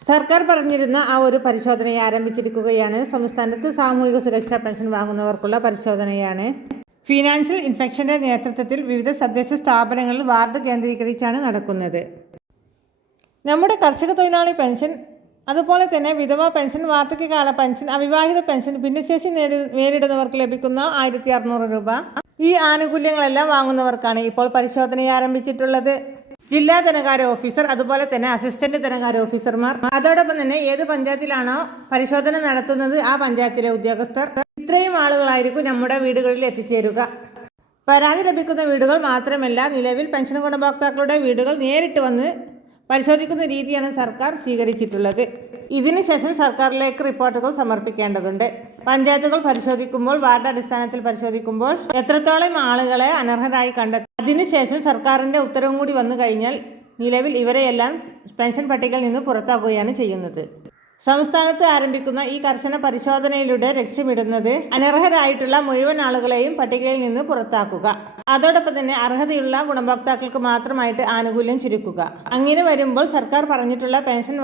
സർക്കാർ പറഞ്ഞിരുന്ന ആ ഒരു പരിശോധനയെ ആരംഭിച്ചിരിക്കുകയാണ്. സംസ്ഥാനത്ത് സാമൂഹിക സുരക്ഷാ പെൻഷൻ വാങ്ങുന്നവർക്കുള്ള പരിശോധനയാണ്. ഫിനാൻഷ്യൽ ഇൻഫെക്ഷന്റെ നേതൃത്വത്തിൽ വിവിധ തദ്ദേശ സ്ഥാപനങ്ങളിൽ വാർഡ് കേന്ദ്രീകരിച്ചാണ് നടക്കുന്നത്. നമ്മുടെ കർഷക തൊഴിലാളി പെൻഷൻ, അതുപോലെ തന്നെ വിധവ പെൻഷൻ, വാർദ്ധക്യകാല പെൻഷൻ, അവിവാഹിത പെൻഷൻ, ഭിന്നശേഷി നേരിടുന്നവർക്ക് ലഭിക്കുന്ന 1600 രൂപ, ഈ ആനുകൂല്യങ്ങളെല്ലാം വാങ്ങുന്നവർക്കാണ് ഇപ്പോൾ പരിശോധന ആരംഭിച്ചിട്ടുള്ളത്. ജില്ലാ ധനകാര്യ ഓഫീസർ, അതുപോലെ തന്നെ അസിസ്റ്റന്റ് ധനകാര്യ ഓഫീസർമാർ, അതോടൊപ്പം തന്നെ ഏത് പഞ്ചായത്തിലാണോ പരിശോധന നടത്തുന്നത് ആ പഞ്ചായത്തിലെ ഉദ്യോഗസ്ഥർ, ഇത്രയും ആളുകളായിരിക്കും നമ്മുടെ വീടുകളിൽ എത്തിച്ചേരുക. പരാതി ലഭിക്കുന്ന വീടുകൾ മാത്രമല്ല, നിലവിൽ പെൻഷൻ ഗുണഭോക്താക്കളുടെ വീടുകൾ നേരിട്ട് വന്ന് പരിശോധിക്കുന്ന രീതിയാണ് സർക്കാർ സ്വീകരിച്ചിട്ടുള്ളത്. ഇതിനുശേഷം സർക്കാരിലേക്ക് റിപ്പോർട്ടുകൾ സമർപ്പിക്കേണ്ടതുണ്ട്. പഞ്ചായത്തുകൾ പരിശോധിക്കുമ്പോൾ, വാർഡ് അടിസ്ഥാനത്തിൽ പരിശോധിക്കുമ്പോൾ എത്രത്തോളം ആളുകളെ അനർഹരായി കണ്ടെത്തി, അതിനുശേഷം സർക്കാരിൻ്റെ ഉത്തരവും കൂടി വന്നു കഴിഞ്ഞാൽ നിലവിൽ ഇവരെയെല്ലാം പെൻഷൻ പട്ടികയിൽ നിന്ന് പുറത്താക്കുകയാണ് ചെയ്യുന്നത്. സംസ്ഥാനത്ത് ആരംഭിക്കുന്ന ഈ കർശന പരിശോധനയിലൂടെ ലക്ഷ്യമിടുന്നത് അനർഹരായിട്ടുള്ള മുഴുവൻ ആളുകളെയും പട്ടികയിൽ നിന്ന് പുറത്താക്കുക. അതോടൊപ്പം തന്നെ അർഹതയുള്ള ഗുണഭോക്താക്കൾക്ക് മാത്രമായിട്ട് ആനുകൂല്യം ചുരുക്കുക. അങ്ങനെ വരുമ്പോൾ സർക്കാർ പറഞ്ഞിട്ടുള്ള പെൻഷൻ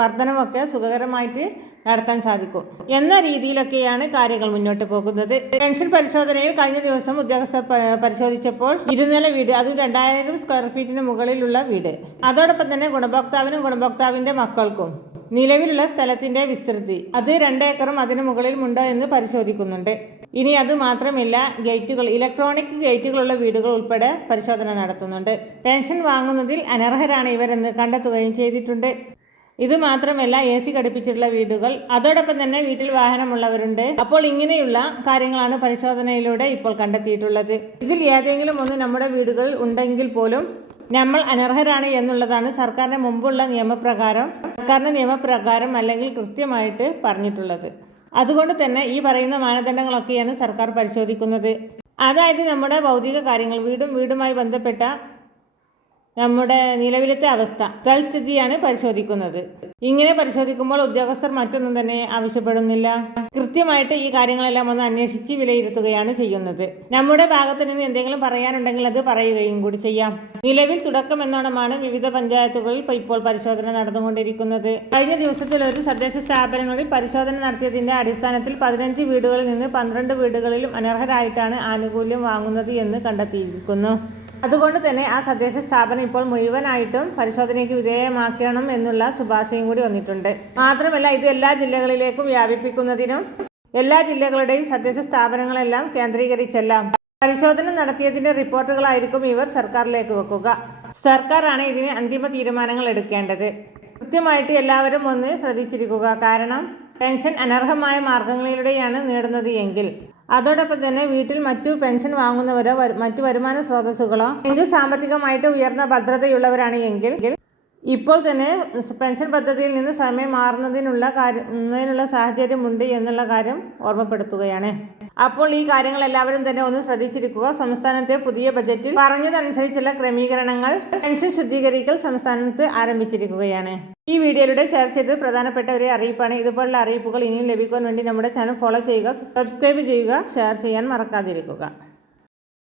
വർധനവൊക്കെ സുഖകരമായിട്ട് നടത്താൻ സാധിക്കും എന്ന രീതിയിലൊക്കെയാണ് കാര്യങ്ങൾ മുന്നോട്ട് പോകുന്നത്. പെൻഷൻ പരിശോധനയിൽ കഴിഞ്ഞ ദിവസം ഉദ്യോഗസ്ഥർ പരിശോധിച്ചപ്പോൾ 2 നില വീട്, അതും 2000 സ്ക്വയർ ഫീറ്റിന് മുകളിലുള്ള വീട്, അതോടൊപ്പം തന്നെ ഗുണഭോക്താവിനും ഗുണഭോക്താവിന്റെ മക്കൾക്കും നിലവിലുള്ള സ്ഥലത്തിന്റെ വിസ്തൃതി, അത് 2 ഏക്കറും അതിനു മുകളിലുമുണ്ടോ എന്ന് പരിശോധിക്കുന്നുണ്ട്. ഇനി അത് മാത്രമല്ല, ഗേറ്റുകൾ, ഇലക്ട്രോണിക് ഗേറ്റുകളുള്ള വീടുകൾ ഉൾപ്പെടെ പരിശോധന നടത്തുന്നുണ്ട്. പെൻഷൻ വാങ്ങുന്നതിൽ അനർഹരാണ് ഇവരെന്ന് കണ്ടെത്തുകയും ചെയ്തിട്ടുണ്ട്. ഇത് മാത്രമല്ല, AC ഘടിപ്പിച്ചിട്ടുള്ള വീടുകൾ, അതോടൊപ്പം തന്നെ വീട്ടിൽ വാഹനമുള്ളവരുണ്ട്. അപ്പോൾ ഇങ്ങനെയുള്ള കാര്യങ്ങളാണ് പരിശോധനയിലൂടെ ഇപ്പോൾ കണ്ടെത്തിയിട്ടുള്ളത്. ഇതിൽ ഏതെങ്കിലും ഒന്ന് നമ്മുടെ വീടുകളിൽ ഉണ്ടെങ്കിൽ പോലും നമ്മൾ അനർഹരാണ് എന്നുള്ളതാണ് സർക്കാരിന്റെ മുമ്പുള്ള നിയമപ്രകാരം അല്ലെങ്കിൽ കൃത്യമായിട്ട് പറഞ്ഞിട്ടുള്ളത്. അതുകൊണ്ട് തന്നെ ഈ പറയുന്ന മാനദണ്ഡങ്ങളൊക്കെയാണ് സർക്കാർ പരിശോധിക്കുന്നത്. അതായത് നമ്മുടെ ഭൗതിക കാര്യങ്ങൾ, വീടുമായി ബന്ധപ്പെട്ട നമ്മുടെ നിലവിലത്തെ അവസ്ഥ, തൽസ്ഥിതിയാണ് പരിശോധിക്കുന്നത്. ഇങ്ങനെ പരിശോധിക്കുമ്പോൾ ഉദ്യോഗസ്ഥർ മറ്റൊന്നും തന്നെ ആവശ്യപ്പെടുന്നില്ല. കൃത്യമായിട്ട് ഈ കാര്യങ്ങളെല്ലാം ഒന്ന് അന്വേഷിച്ച് വിലയിരുത്തുകയാണ് ചെയ്യുന്നത്. നമ്മുടെ ഭാഗത്ത് നിന്ന് എന്തെങ്കിലും പറയാനുണ്ടെങ്കിൽ അത് പറയുകയും കൂടി ചെയ്യാം. നിലവിൽ തുടക്കം എന്നോണമാണ് വിവിധ പഞ്ചായത്തുകളിൽ ഇപ്പോൾ പരിശോധന നടന്നുകൊണ്ടിരിക്കുന്നത്. കഴിഞ്ഞ ദിവസത്തിൽ ഒരു തദ്ദേശ സ്ഥാപനങ്ങളിൽ പരിശോധന നടത്തിയതിന്റെ അടിസ്ഥാനത്തിൽ 15 വീടുകളിൽ നിന്ന് 12 വീടുകളിലും അനർഹരായിട്ടാണ് ആനുകൂല്യം വാങ്ങുന്നത് എന്ന് കണ്ടെത്തിയിരിക്കുന്നു. അതുകൊണ്ട് തന്നെ ആ തദ്ദേശ സ്ഥാപനം ഇപ്പോൾ മുഴുവനായിട്ടും പരിശോധനയ്ക്ക് വിധേയമാക്കണം എന്നുള്ള ശുപാർശയും കൂടി വന്നിട്ടുണ്ട്. മാത്രമല്ല, ഇത് എല്ലാ ജില്ലകളിലേക്കും വ്യാപിപ്പിക്കുന്നതിനും എല്ലാ ജില്ലകളുടെയും തദ്ദേശ സ്ഥാപനങ്ങളെല്ലാം കേന്ദ്രീകരിച്ചെല്ലാം പരിശോധന നടത്തിയതിന്റെ റിപ്പോർട്ടുകളായിരിക്കും ഇവർ സർക്കാരിലേക്ക് വെക്കുക. സർക്കാരാണ് ഇതിന് അന്തിമ തീരുമാനങ്ങൾ എടുക്കേണ്ടത്. കൃത്യമായിട്ട് എല്ലാവരും ഒന്ന് ശ്രദ്ധിച്ചിരിക്കുക. കാരണം പെൻഷൻ അനർഹമായ മാർഗങ്ങളിലൂടെയാണ് നേടുന്നത് എങ്കിൽ, അതോടൊപ്പം തന്നെ വീട്ടിൽ മറ്റു പെൻഷൻ വാങ്ങുന്നവരോ മറ്റു വരുമാന സ്രോതസ്സുകളോ എങ്കിൽ സാമ്പത്തികമായിട്ട് ഉയർന്ന ഭദ്രതയുള്ളവരാണ് എങ്കിൽ ഇപ്പോൾ തന്നെ പെൻഷൻ പദ്ധതിയിൽ നിന്ന് സമയം മാറുന്നതിനുള്ള സാഹചര്യമുണ്ട് എന്നുള്ള കാര്യം ഓർമ്മപ്പെടുത്തുകയാണ്. അപ്പോൾ ഈ കാര്യങ്ങൾ എല്ലാവരും തന്നെ ഒന്ന് ശ്രദ്ധിച്ചിരിക്കുക. സംസ്ഥാനത്തെ പുതിയ ബജറ്റിൽ പറഞ്ഞതനുസരിച്ചുള്ള ക്രമീകരണങ്ങൾ പെൻഷൻ ശുദ്ധീകരിക്കൽ സംസ്ഥാനത്ത് ആരംഭിച്ചിരിക്കുകയാണ്. ഈ വീഡിയോയിലൂടെ ഷെയർ ചെയ്ത് പ്രധാനപ്പെട്ട ഒരു അറിയിപ്പാണ്. ഇതുപോലുള്ള അറിയിപ്പുകൾ ഇനിയും ലഭിക്കാൻ വേണ്ടി നമ്മുടെ ചാനൽ ഫോളോ ചെയ്യുക, സബ്സ്ക്രൈബ് ചെയ്യുക, ഷെയർ ചെയ്യാൻ മറക്കാതിരിക്കുക.